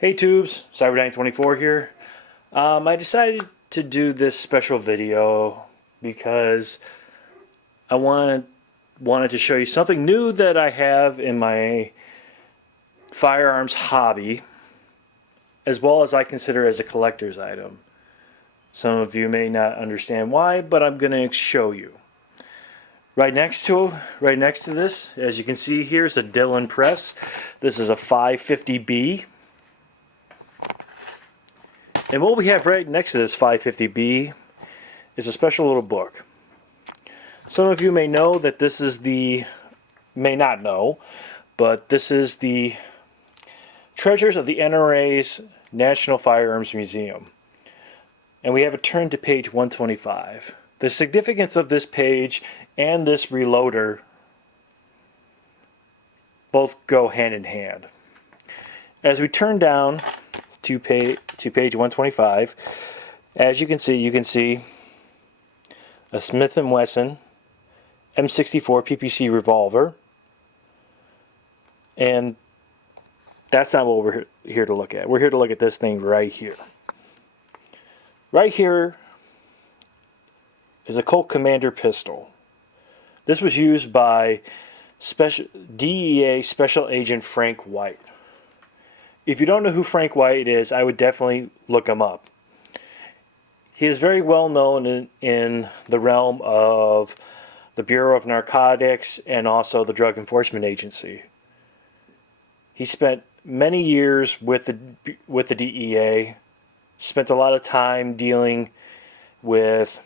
Hey tubes, Cyberdyne24 here. I decided to do this special video because I wanted to show you something new that I have in my firearms hobby, as well as I consider as a collector's item. Some of you may not understand why, but I'm going to show you. Right next to this, as you can see here, is a Dillon press. This is a 550B. And what we have right next to this 550B is a special little book. Some of you may know that this is may not know, but this is the Treasures of the NRA's National Firearms Museum. And we have it turned to page 125. The significance of this page and this reloader both go hand in hand. As we turn down to page 125, as you can see a Smith & Wesson M64 PPC revolver, and that's not what we're here to look at. We're here to look at this thing right here. Right here is a Colt Commander pistol. This was used by DEA Special Agent Frank White. If you don't know who Frank White is, I would definitely look him up. He is very well known in the realm of the Bureau of Narcotics and also the Drug Enforcement Agency. He spent many years with the DEA, spent a lot of time dealing with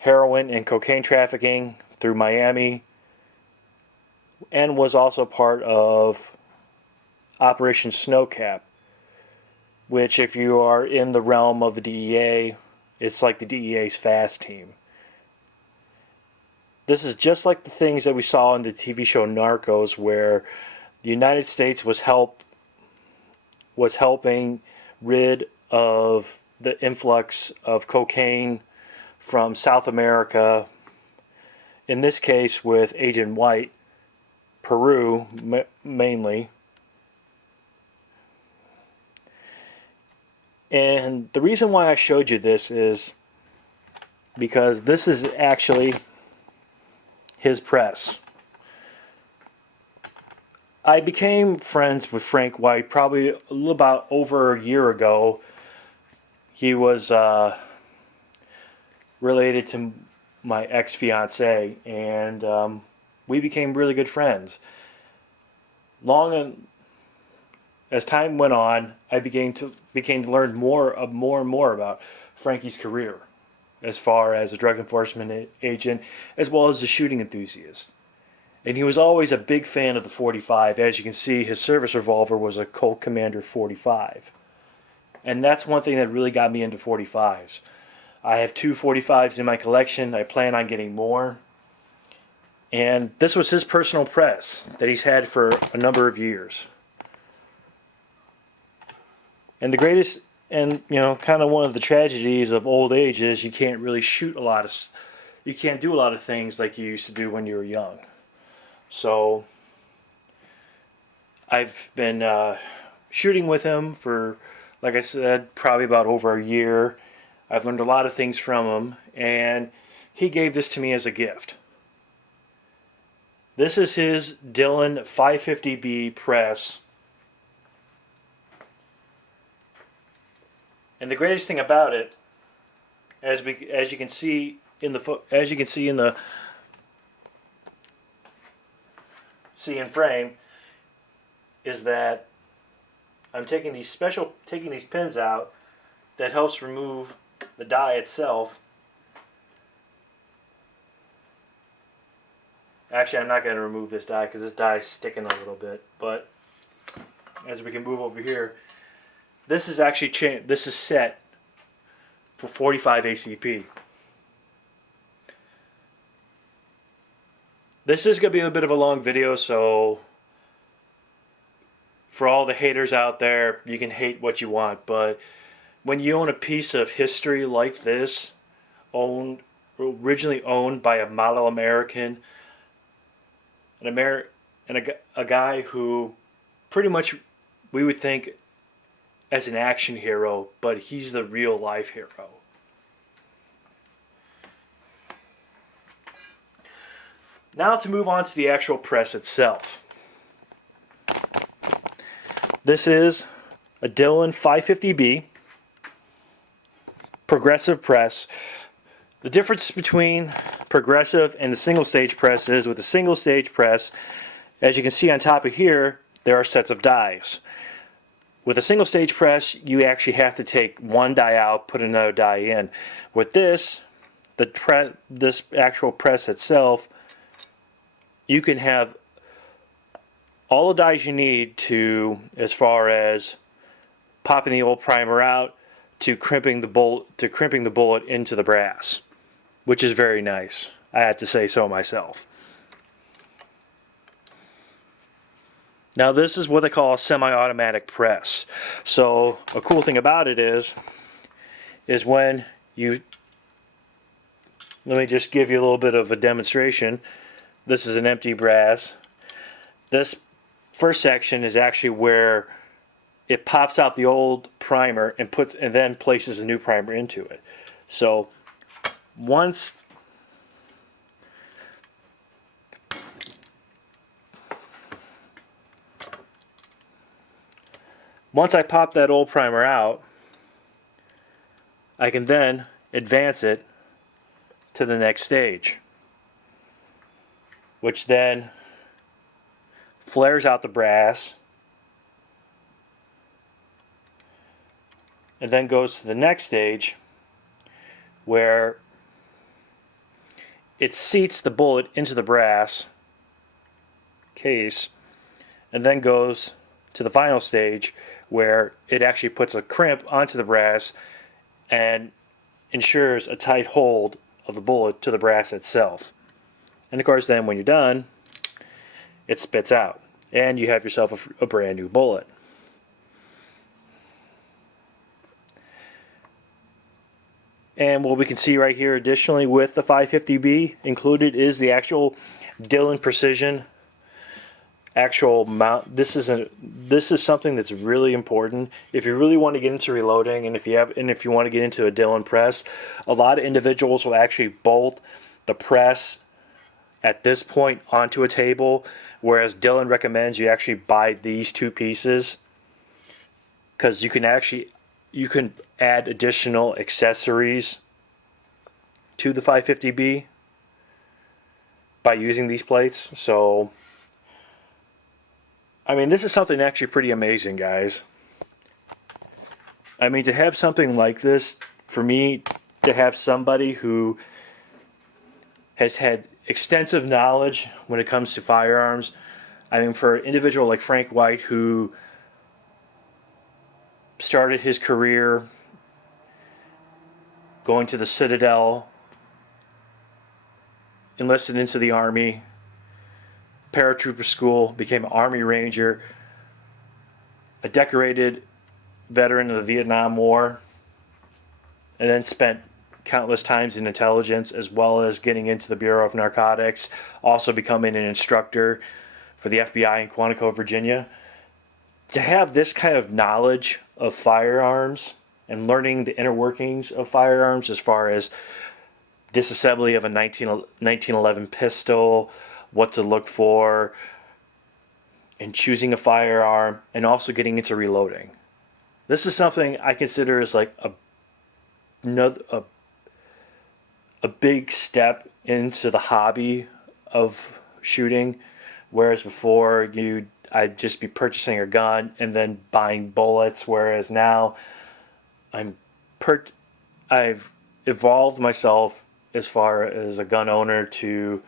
heroin and cocaine trafficking through Miami, and was also part of Operation Snowcap, which, if you are in the realm of the DEA, it's like the DEA's fast team. This is just like the things that we saw in the TV show Narcos, where the United States was helping rid of the influx of cocaine from South America, in this case with Agent White, Peru mainly. And the reason why I showed you this is because this is actually his press. I became friends with Frank White probably about over a year ago. He was related to my ex-fiancée, and we became really good friends. As time went on, I began to learn more and more about Frankie's career, as far as a drug enforcement agent, as well as a shooting enthusiast. And he was always a big fan of the 45. As you can see, his service revolver was a Colt Commander 45. And that's one thing that really got me into 45s. I have 2 45s in my collection. I plan on getting more. And this was his personal press that he's had for a number of years. And the greatest, and kind of one of the tragedies of old age is you can't really you can't do a lot of things like you used to do when you were young. So I've been shooting with him for, like I said, probably about over a year. I've learned a lot of things from him, and he gave this to me as a gift. This is his Dillon 550B press. And the greatest thing about it, as you can see in the frame, is that I'm taking these pins out that helps remove the die itself. Actually, I'm not going to remove this die because this die is sticking a little bit. But as we can move over here, this is actually this is set for 45 ACP. This is going to be a bit of a long video, so for all the haters out there, you can hate what you want, but when you own a piece of history like this, originally owned by a model American, a guy who pretty much we would think as an action hero, but he's the real life hero. Now to move on to the actual press itself. This is a Dillon 550B progressive press. The difference between progressive and the single stage press is with the single stage press, as you can see on top of here, there are sets of dies. With a single stage press, you actually have to take one die out, put another die in. With this, this actual press itself, you can have all the dies you need to, as far as popping the old primer out, to crimping the bullet into the brass, which is very nice. I have to say so myself. Now this is what they call a semi-automatic press. So a cool thing about it is when you, let me just give you a little bit of a demonstration. This is an empty brass. This first section is actually where it pops out the old primer and then places a new primer into it. So once I pop that old primer out, I can then advance it to the next stage, which then flares out the brass and then goes to the next stage where it seats the bullet into the brass case and then goes to the final stage where it actually puts a crimp onto the brass and ensures a tight hold of the bullet to the brass itself. And of course then when you're done, it spits out and you have yourself a brand new bullet. And what we can see right here additionally with the 550B included is the actual Dillon Precision actual mount. This is something that's really important if you really want to get into reloading, and if you want to get into a Dillon press. A lot of individuals will actually bolt the press at this point onto a table, whereas Dillon recommends you actually buy these two pieces because you can add additional accessories to the 550B by using these plates. So I mean, this is something actually pretty amazing, guys. I mean, to have something like this, for me, to have somebody who has had extensive knowledge when it comes to firearms. I mean, for an individual like Frank White, who started his career going to the Citadel, enlisted into the Army, paratrooper school, became an Army Ranger, a decorated veteran of the Vietnam War, and then spent countless times in intelligence, as well as getting into the Bureau of Narcotics, also becoming an instructor for the FBI in Quantico, Virginia. To have this kind of knowledge of firearms and learning the inner workings of firearms, as far as disassembly of a 1911 pistol, what to look for, and choosing a firearm, and also getting into reloading. This is something I consider as like a big step into the hobby of shooting, whereas before I'd just be purchasing a gun and then buying bullets, whereas now I've evolved myself as far as a gun owner to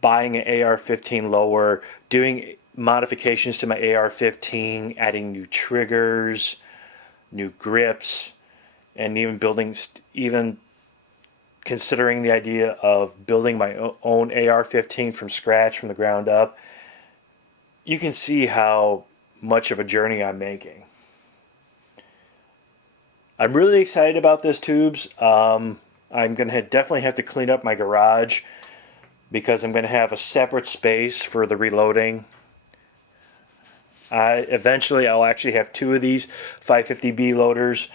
buying an AR-15 lower, doing modifications to my AR-15, adding new triggers, new grips, and even considering the idea of building my own AR-15 from scratch, from the ground up. You can see how much of a journey I'm making. I'm really excited about this tubes. I'm going to definitely have to clean up my garage, because I'm going to have a separate space for the reloading. Eventually I'll actually have 2 of these 550B loaders.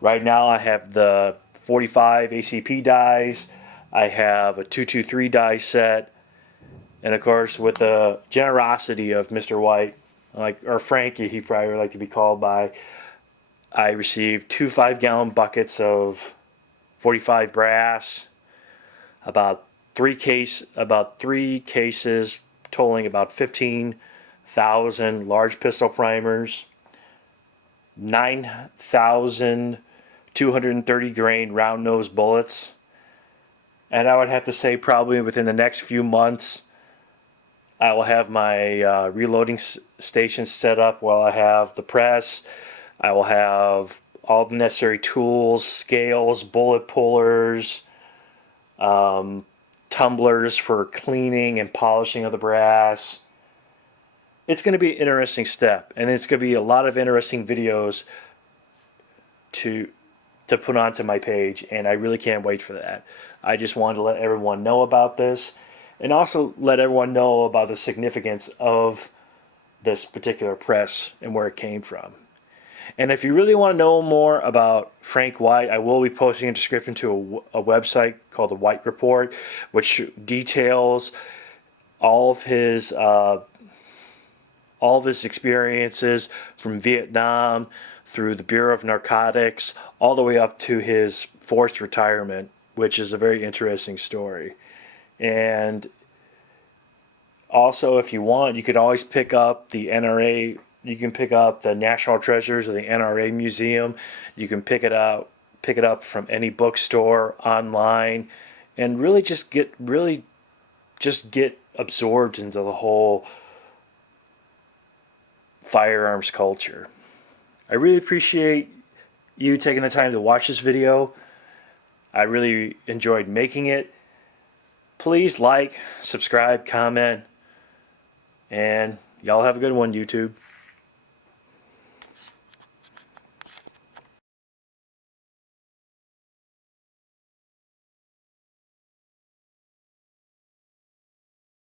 Right now I have the 45 ACP dies. I have a 223 die set. And of course, with the generosity of Mr. White, or Frankie, he probably would like to be called by, I received 2 5-gallon buckets of 45 brass, about 3 cases totaling about 15,000 large pistol primers, 9,230 grain round nose bullets, and I would have to say probably within the next few months I will have my reloading station set up. While I have the press, I will have all the necessary tools, scales, bullet pullers, tumblers for cleaning and polishing of the brass. It's going to be an interesting step, and it's going to be a lot of interesting videos to put onto my page, and I really can't wait for that. I just wanted to let everyone know about this, and also let everyone know about the significance of this particular press and where it came from. And if you really want to know more about Frank White, I will be posting a description to a website called the White Report, which details all of his experiences from Vietnam through the Bureau of Narcotics, all the way up to his forced retirement, which is a very interesting story. And also, if you want, you could always pick up the NRA. You can pick up the National Treasures of the NRA Museum. You can pick it up from any bookstore, online, and really just get absorbed into the whole firearms culture. I really appreciate you taking the time to watch this video. I really enjoyed making it. Please like, subscribe, comment, and y'all have a good one, YouTube.